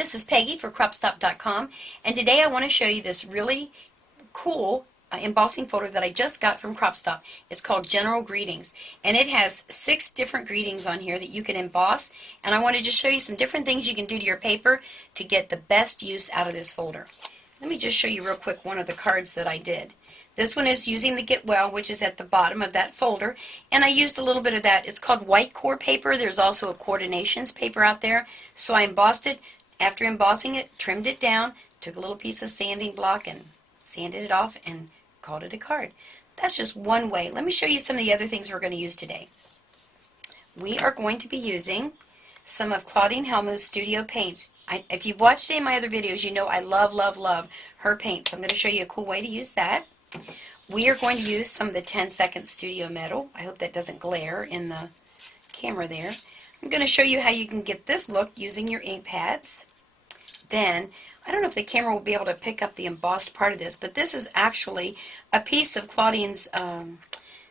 this is Peggy for Cropstop.com, and today I want to show you this really cool embossing folder that I just got from Cropstop. It's called General Greetings, and it has 6 different greetings on here that you can emboss, and I want to just show you some different things you can do to your paper to get the best use out of this folder. Let me just show you real quick one of the cards that I did. This one is using the Get Well, which is at the bottom of that folder, and I used a little bit of that. It's called white core paper. There's also a coordinations paper out there, so I embossed it. After embossing it, trimmed it down, took a little piece of sanding block and sanded it off and called it a card. That's just one way. Let me show you some of the other things we're going to use today. We are going to be using some of Claudine Helmuth's Studio Paints. If you've watched any of my other videos, you know I love, love, love her paints. So I'm going to show you a cool way to use that. We are going to use some of the 10-second Studio Metal. I hope that doesn't glare in the camera there. I'm going to show you how you can get this look using your ink pads. Then, I don't know if the camera will be able to pick up the embossed part of this, but this is actually a piece of Claudine's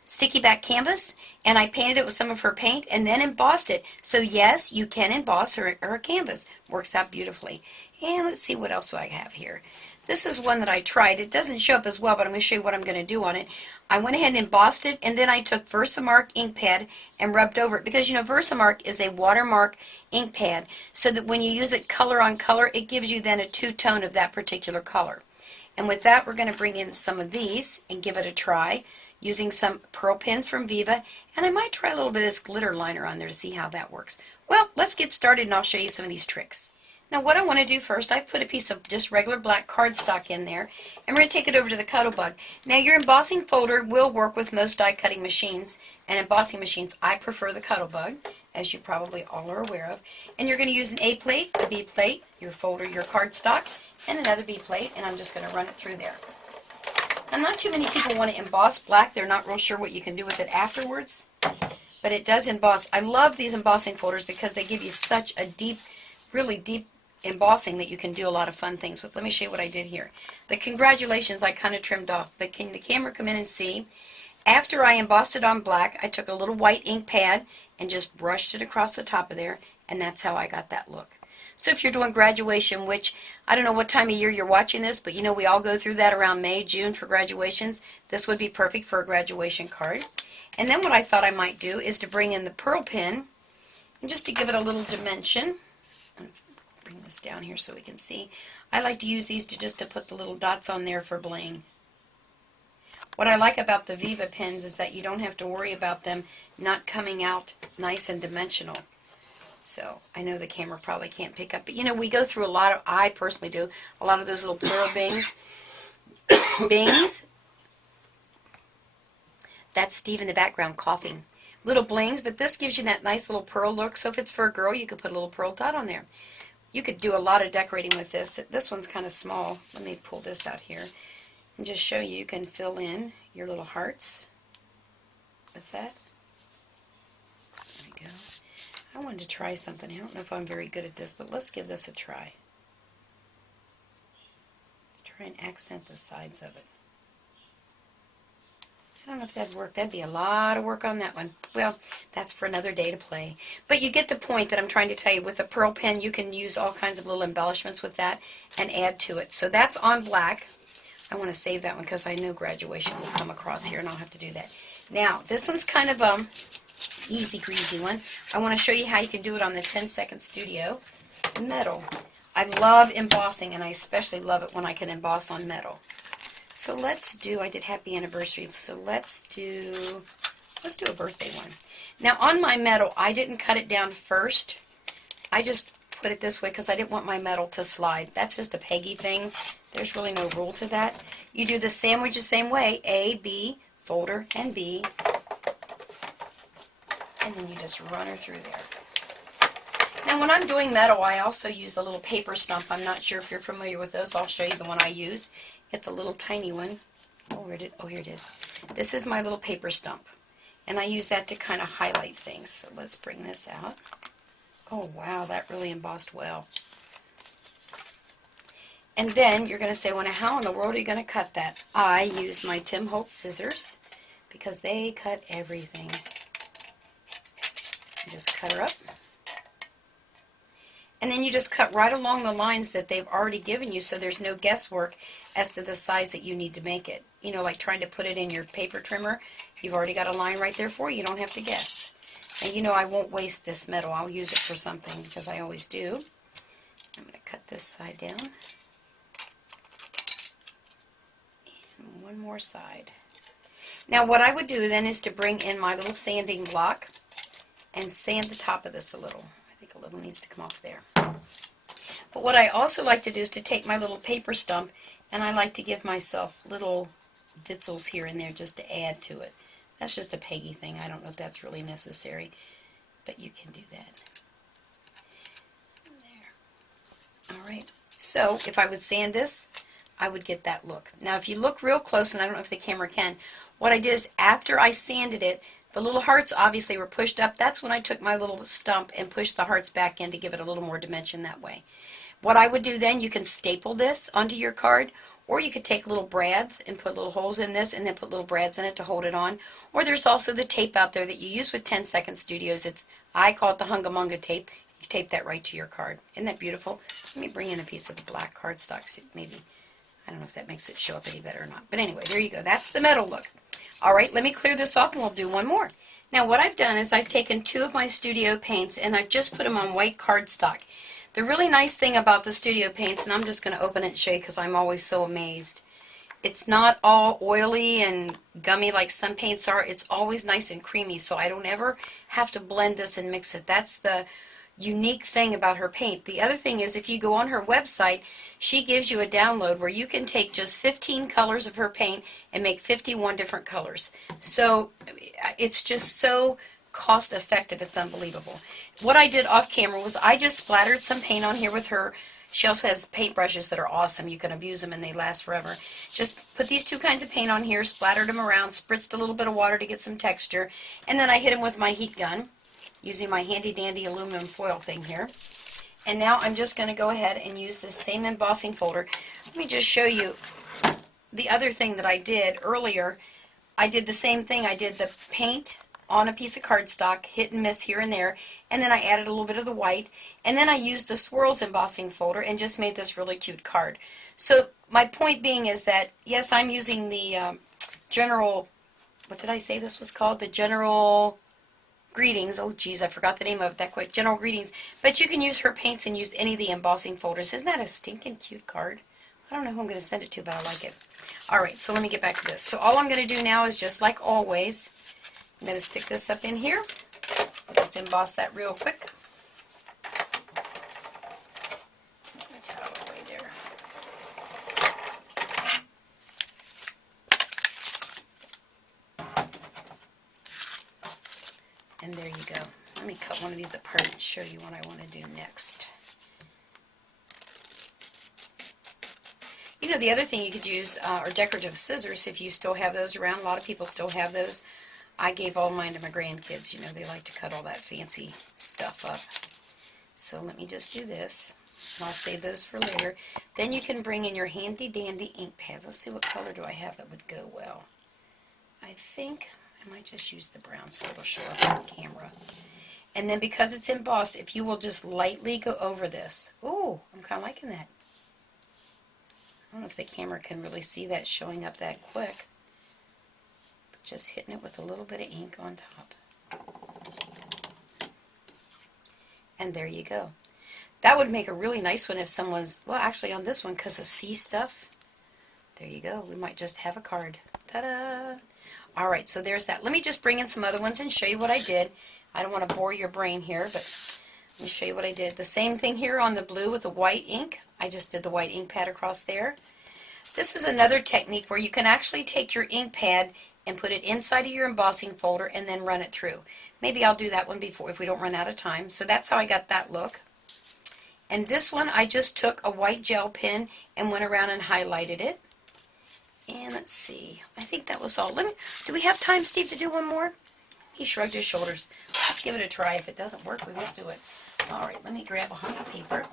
sticky back canvas, and I painted it with some of her paint and then embossed it. So yes, you can emboss her canvas. Works out beautifully. And let's see what else do I have here. This is one that I tried. It doesn't show up as well, but I'm going to show you what I'm going to do on it. I went ahead and embossed it, and then I took Versamark ink pad and rubbed over it, because you know Versamark is a watermark ink pad, so that when you use it color on color, it gives you then a two-tone of that particular color. And with that, we're going to bring in some of these and give it a try using some pearl pens from Viva, and I might try a little bit of this glitter liner on there to see how that works. Well, let's get started and I'll show you some of these tricks. Now what I want to do first, I've put a piece of just regular black cardstock in there, and we're going to take it over to the Cuttlebug. Now your embossing folder will work with most die cutting machines and embossing machines. I prefer the Cuttlebug, as you probably all are aware of. And you're going to use an A plate, a B plate, your folder, your cardstock, and another B plate, and I'm just going to run it through there. Now not too many people want to emboss black. They're not real sure what you can do with it afterwards, but it does emboss. I love these embossing folders because they give you such a deep, really deep embossing that you can do a lot of fun things with. Let me show you what I did here. The congratulations I kind of trimmed off, but can the camera come in and see? After I embossed it on black, I took a little white ink pad and just brushed it across the top of there, and that's how I got that look. So if you're doing graduation, which I don't know what time of year you're watching this, but you know we all go through that around May, June for graduations, this would be perfect for a graduation card. And then what I thought I might do is to bring in the pearl pen, and just to give it a little dimension. Bring this down here so we can see. I like to use these to put the little dots on there for bling. What I like about the Viva pens is that you don't have to worry about them not coming out nice and dimensional. So I know the camera probably can't pick up, but you know we go through a lot of, I personally do, a lot of those little pearl bings. Bings. That's Steve in the background coughing. Little blings, but this gives you that nice little pearl look. So if it's for a girl, you could put a little pearl dot on there. You could do a lot of decorating with this. This one's kind of small. Let me pull this out here and just show you. You can fill in your little hearts with that. There we go. I wanted to try something. I don't know if I'm very good at this, but let's give this a try. Let's try and accent the sides of it. I don't know if that'd work. That'd be a lot of work on that one. Well, that's for another day to play. But you get the point that I'm trying to tell you. With the pearl pen, you can use all kinds of little embellishments with that and add to it. So that's on black. I want to save that one because I know graduation will come across here and I'll have to do that. Now, this one's kind of easy greasy one. I want to show you how you can do it on the 10-second Studio Metal. I love embossing, and I especially love it when I can emboss on metal. So let's do, I did happy anniversary, so let's do a birthday one. Now on my metal, I didn't cut it down first. I just put it this way because I didn't want my metal to slide. That's just a Peggy thing. There's really no rule to that. You do the sandwich the same way, A, B, folder, and B. And then you just run her through there. Now when I'm doing metal, I also use a little paper stump. I'm not sure if you're familiar with those. I'll show you the one I used. It's a little tiny one. Oh, here it is. This is my little paper stump. And I use that to kind of highlight things. So let's bring this out. Oh wow, that really embossed well. And then you're going to say, well, now how in the world are you going to cut that? I use my Tim Holtz scissors because they cut everything. Just cut her up. And then you just cut right along the lines that they've already given you, so there's no guesswork as to the size that you need to make it. You know, like trying to put it in your paper trimmer, you've already got a line right there for you. You don't have to guess. And you know I won't waste this metal. I'll use it for something because I always do. I'm going to cut this side down. And one more side. Now what I would do then is to bring in my little sanding block and sand the top of this a little. I think a little needs to come off there. But what I also like to do is to take my little paper stump, and I like to give myself little ditzels here and there just to add to it. That's just a Peggy thing. I don't know if that's really necessary, but you can do that. There. Alright, so if I would sand this, I would get that look. Now if you look real close, and I don't know if the camera can, what I did is after I sanded it, the little hearts obviously were pushed up. That's when I took my little stump and pushed the hearts back in to give it a little more dimension that way. What I would do then, you can staple this onto your card, or you could take little brads and put little holes in this and then put little brads in it to hold it on. Or there's also the tape out there that you use with 10 Second Studios. I call it the Hungamunga tape. You tape that right to your card. Isn't that beautiful? Let me bring in a piece of the black cardstock so maybe, I don't know if that makes it show up any better or not. But anyway, there you go. That's the metal look. Alright, let me clear this off and we'll do one more. Now what I've done is I've taken 2 of my studio paints and I've just put them on white cardstock. The really nice thing about the studio paints, and I'm just going to open it and show you because I'm always so amazed, it's not all oily and gummy like some paints are. It's always nice and creamy, so I don't ever have to blend this and mix it. That's the unique thing about her paint. The other thing is if you go on her website, she gives you a download where you can take just 15 colors of her paint and make 51 different colors. So it's just so cost effective, it's unbelievable. What I did off camera was I just splattered some paint on here with her. She also has paint brushes that are awesome. You can abuse them and they last forever. Just put these 2 kinds of paint on here, splattered them around, spritzed a little bit of water to get some texture, and then I hit them with my heat gun using my handy dandy aluminum foil thing here. And now I'm just going to go ahead and use this same embossing folder. Let me just show you the other thing that I did earlier. I did the same thing. I did the paint on a piece of cardstock, hit and miss here and there, and then I added a little bit of the white, and then I used the swirls embossing folder and just made this really cute card. So my point being is that, yes, I'm using the General, what did I say this was called? The General Greetings. Oh geez, I forgot the name of it that quick. General Greetings. But you can use her paints and use any of the embossing folders. Isn't that a stinking cute card? I don't know who I'm going to send it to, but I like it. Alright, so let me get back to this. So all I'm going to do now is just like always, I'm going to stick this up in here. Just emboss that real quick. Towel away there. And there you go. Let me cut one of these apart and show you what I want to do next. You know, the other thing you could use are decorative scissors if you still have those around. A lot of people still have those. I gave all mine to my grandkids. You know, they like to cut all that fancy stuff up. So let me just do this. I'll save those for later. Then you can bring in your handy dandy ink pads. Let's see, what color do I have that would go well. I think I might just use the brown so it'll show up on camera. And then because it's embossed, if you will just lightly go over this. Ooh, I'm kind of liking that. I don't know if the camera can really see that showing up that quick. But just hitting it with a little bit of ink on top. And there you go. That would make a really nice one if someone's, well, actually on this one, because of C stuff. There you go. We might just have a card. Ta-da! Alright, so there's that. Let me just bring in some other ones and show you what I did. I don't want to bore your brain here, but let me show you what I did. The same thing here on the blue with the white ink. I just did the white ink pad across there. This is another technique where you can actually take your ink pad and put it inside of your embossing folder and then run it through. Maybe I'll do that one before if we don't run out of time. So that's how I got that look. And this one I just took a white gel pen and went around and highlighted it. And let's see, I think that was all. Do we have time, Steve, to do one more? He shrugged his shoulders. Let's give it a try. If it doesn't work, we won't do it. Alright, let me grab a hunk of paper.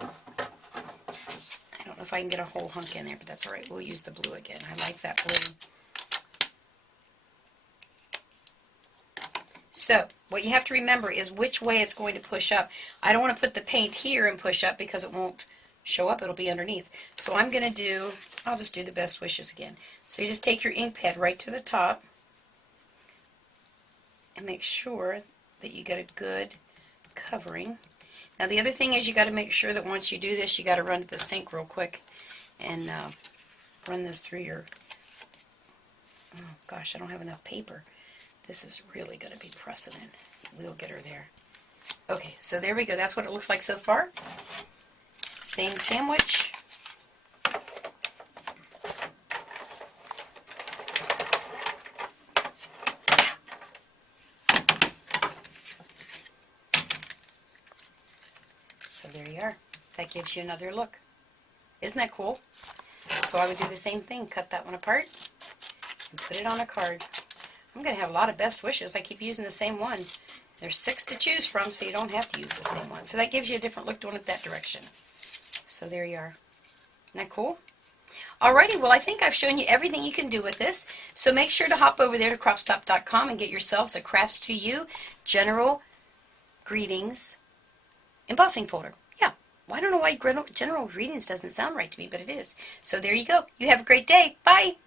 I don't know if I can get a whole hunk in there, but that's alright. We'll use the blue again. I like that blue. So what you have to remember is which way it's going to push up. I don't want to put the paint here and push up because it won't show up. It'll be underneath. So I'm going to do, I'll just do the best wishes again. So you just take your ink pad right to the top and make sure that you get a good covering. Now the other thing is you got to make sure that once you do this, you got to run to the sink real quick and run this through your, oh gosh, I don't have enough paper. This is really going to be pressing in. We'll get her there. Okay, so there we go. That's what it looks like so far. Same sandwich. So there you are. That gives you another look. Isn't that cool? So I would do the same thing. Cut that one apart and put it on a card. I'm going to have a lot of best wishes. I keep using the same one. There's 6 to choose from, so you don't have to use the same one. So that gives you a different look doing it that direction. So there you are. Isn't that cool? Alrighty, well I think I've shown you everything you can do with this. So make sure to hop over there to Cropstop.com and get yourselves a Crafts to You General Greetings embossing folder. Yeah, well, I don't know why General Greetings doesn't sound right to me, but it is. So there you go. You have a great day. Bye!